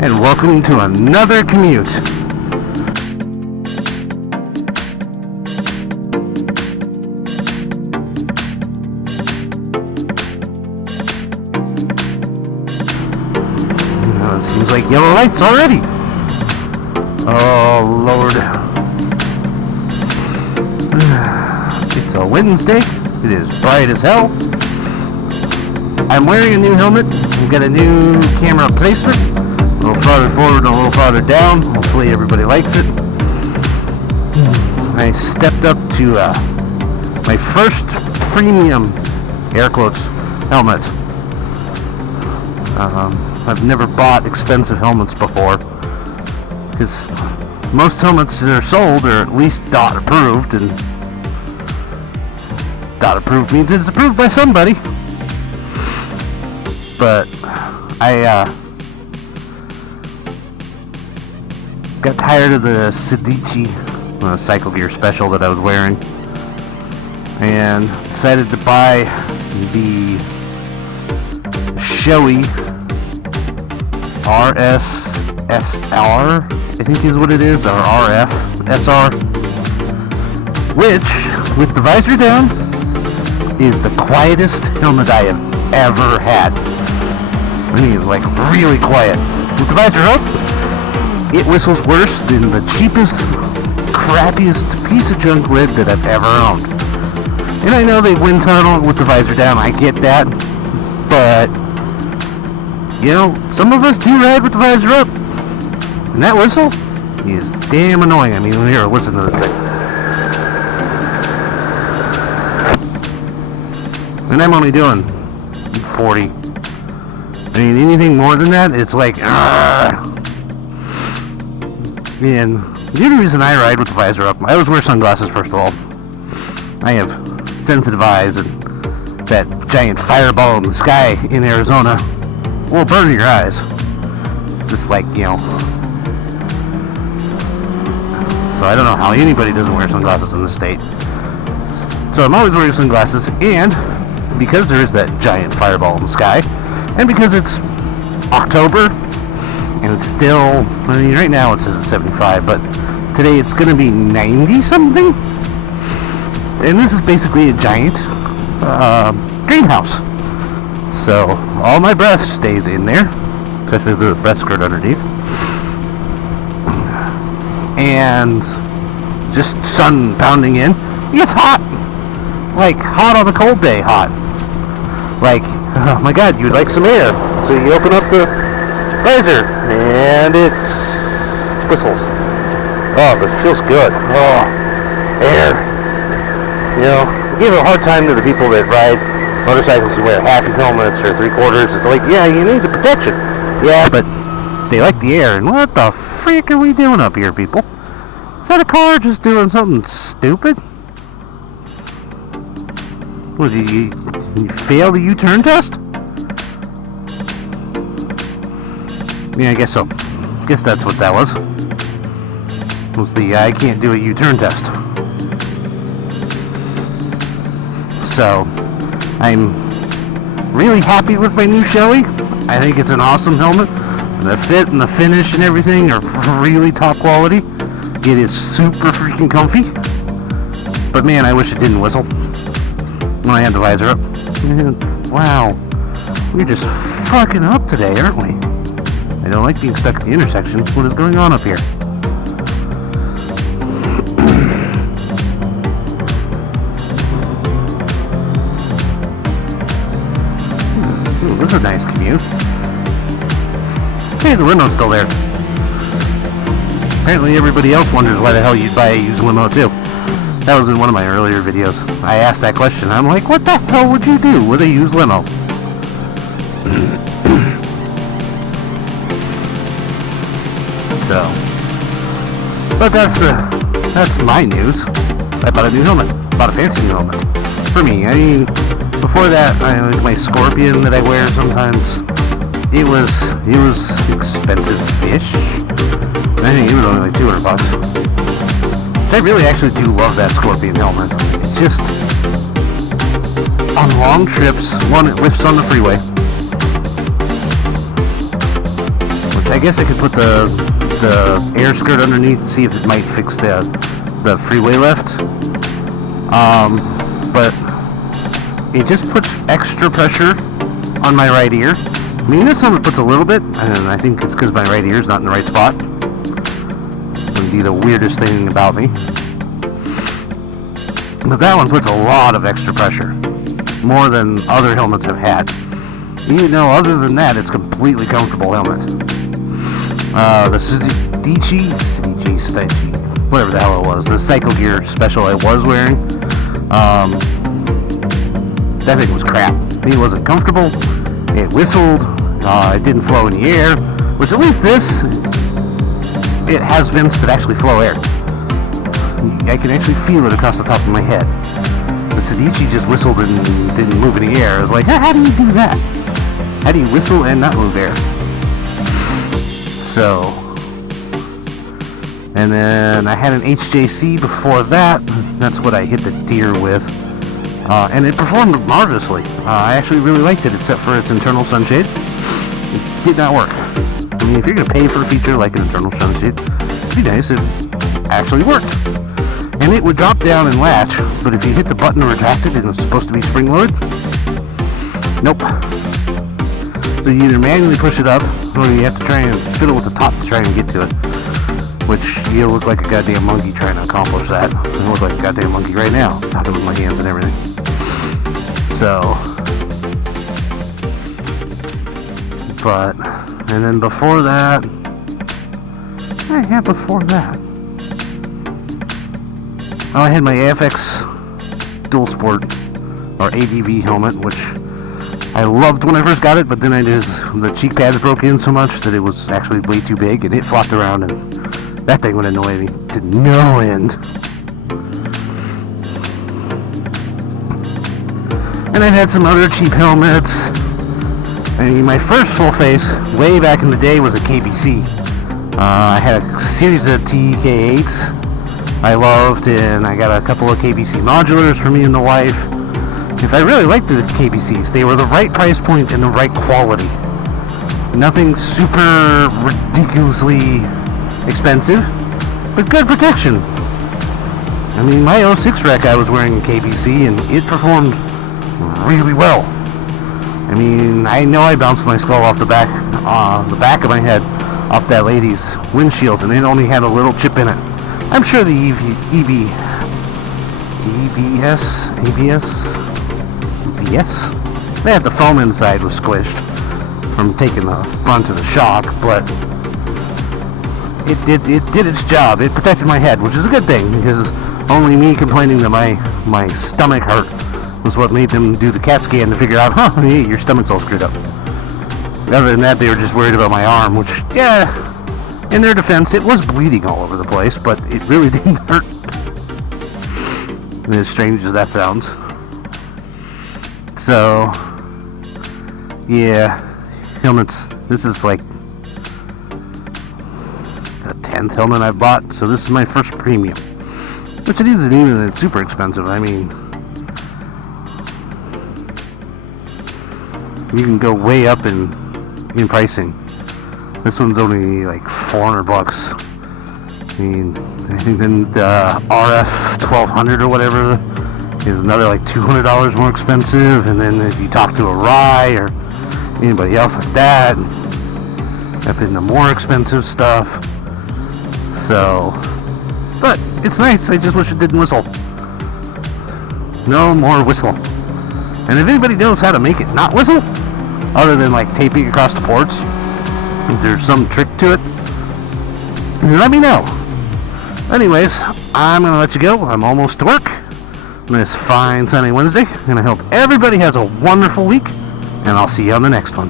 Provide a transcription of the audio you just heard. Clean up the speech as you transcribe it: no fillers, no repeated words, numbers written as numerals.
and welcome to another commute. It seems like yellow lights already. Oh Lord. It's a Wednesday. It is bright as hell. I'm wearing a new helmet. We've got a new camera placement. A little farther forward and a little farther down. Hopefully everybody likes it. I stepped up to my first premium, air quotes, helmet. I've never bought expensive helmets before, because most helmets that are sold are at least DOT approved, and DOT approved means it's approved by somebody. But I got tired of the Sedici cycle gear special that I was wearing, and decided to buy the Shoei RSSR, I think is what it is, or RF SR, which, with the visor down, is the quietest helmet I have ever had. I mean, like, really quiet. With the visor up, it whistles worse than the cheapest, crappiest piece of junk lid that I've ever owned. And I know they wind tunnel with the visor down, I get that, but you know, some of us do ride with the visor up, and that whistle is damn annoying. I mean, here, listen to this thing. And I'm only doing 40. I mean, anything more than that, it's like, and the only reason I ride with the visor up, I always wear sunglasses first of all. I have sensitive eyes, and that giant fireball in the sky in Arizona will burn your eyes. Just like, you know. So I don't know how anybody doesn't wear sunglasses in the state. So I'm always wearing sunglasses, and because there is that giant fireball in the sky, and because it's October, and it's still, I mean, right now it says it's 75, but today it's going to be 90 something. And this is basically a giant greenhouse. So all my breath stays in there, especially the breath skirt underneath. And just sun pounding in. It gets hot. Like hot on a cold day hot. Like, oh my god, you'd like some air. So you open up the visor and it whistles. Oh, but it feels good. Oh, air. You know, I give a hard time to the people that ride motorcycles who wear half helmets or 3/4. It's like, yeah, you need the protection. Yeah, but they like the air. And what the freak are we doing up here, people? Is that a car just doing something stupid? Was you fail the U-turn test? Yeah, I guess so. Guess that's what that was. Was the I can't do a U-turn test. So I'm really happy with my new Shoei. I think it's an awesome helmet. The fit and the finish and everything are really top quality. It is super freaking comfy. But man, I wish it didn't whistle when I had the visor up. Man, wow. We're just fucking up today, aren't we? I don't like being stuck at the intersection. What is going on up here? Ooh, this is a nice commute. Hey, the limo's still there. Apparently everybody else wonders why the hell you'd buy a used limo too. That was in one of my earlier videos. I asked that question. I'm like, what the hell would you do with a used limo? So, but that's my news. I bought a new helmet. Bought a fancy new helmet. For me, I mean, before that, I like my Scorpion that I wear sometimes. It was expensive-ish. I think it was only like $200. I really actually do love that Scorpion helmet. It's just, on long trips, one, it lifts on the freeway, which I I guess I could put the air skirt underneath to see if it might fix the freeway lift. But it just puts extra pressure on my right ear. I mean, this one puts a little bit, and I think it's because my right ear is not in the right spot. It would be the weirdest thing about me. But that one puts a lot of extra pressure, more than other helmets have had. Even though, other than that, it's a completely comfortable helmet. The Sidici, whatever the hell it was, the Cycle Gear Special I was wearing, that thing was crap. It wasn't comfortable. It whistled. It didn't flow in the air. Which at least this, it has vents that actually flow air. I can actually feel it across the top of my head. The Sidici just whistled and didn't move in the air. I was like, how do you do that? How do you whistle and not move air? So, and then I had an HJC before that. That's what I hit the deer with. And it performed marvelously. I actually really liked it, except for its internal sunshade. It did not work. I mean, if you're going to pay for a feature like an internal sunshade, it'd be nice if it actually worked. And it would drop down and latch, but if you hit the button to retract it, and it's supposed to be spring-loaded, nope. So you either manually push it up, or you have to try and fiddle with the top to try and get to it. Which, you look like a goddamn monkey trying to accomplish that. I look like a goddamn monkey right now, talking with my hands and everything. So, but, and then before that, oh, I had my AFX Dual Sport, or ADV helmet, which I loved when I first got it, but then the cheek pads broke in so much that it was actually way too big, and it flopped around, and that thing would annoy me to no end. And I've had some other cheap helmets. I mean, my first full face, way back in the day, was a KBC. I had a series of TK8s I loved, and I got a couple of KBC modulars for me and the wife. If I really liked the KBCs, they were the right price point and the right quality. Nothing super ridiculously expensive, but good protection. I mean, my 06 wreck, I was wearing a KBC, and it performed really well. I mean, I know I bounced my skull off the back of my head off that lady's windshield, and it only had a little chip in it. I'm sure the ABS, they had the foam inside was squished from taking the brunt of the shock, but it did its job. It protected my head, which is a good thing, because only me complaining that my stomach hurt was what made them do the CAT scan to figure out, hey, your stomach's all screwed up. Other than that, they were just worried about my arm, which, yeah, in their defense, it was bleeding all over the place, but it really didn't hurt. And as strange as that sounds. So, yeah, helmets. This is like the 10th helmet I've bought, so this is my first premium. Which it isn't even super expensive. I mean, you can go way up in pricing. This one's only like $400. I mean, I think then the RF 1200 or whatever is another like $200 more expensive. And then if you talk to a Rye or anybody else like that, up in the more expensive stuff. So, but it's nice. I just wish it didn't whistle. No more whistle. And if anybody knows how to make it not whistle, other than like taping across the ports, if there's some trick to it, let me know. Anyways, I'm going to let you go. I'm almost to work on this fine sunny Wednesday, and I hope everybody has a wonderful week, and I'll see you on the next one.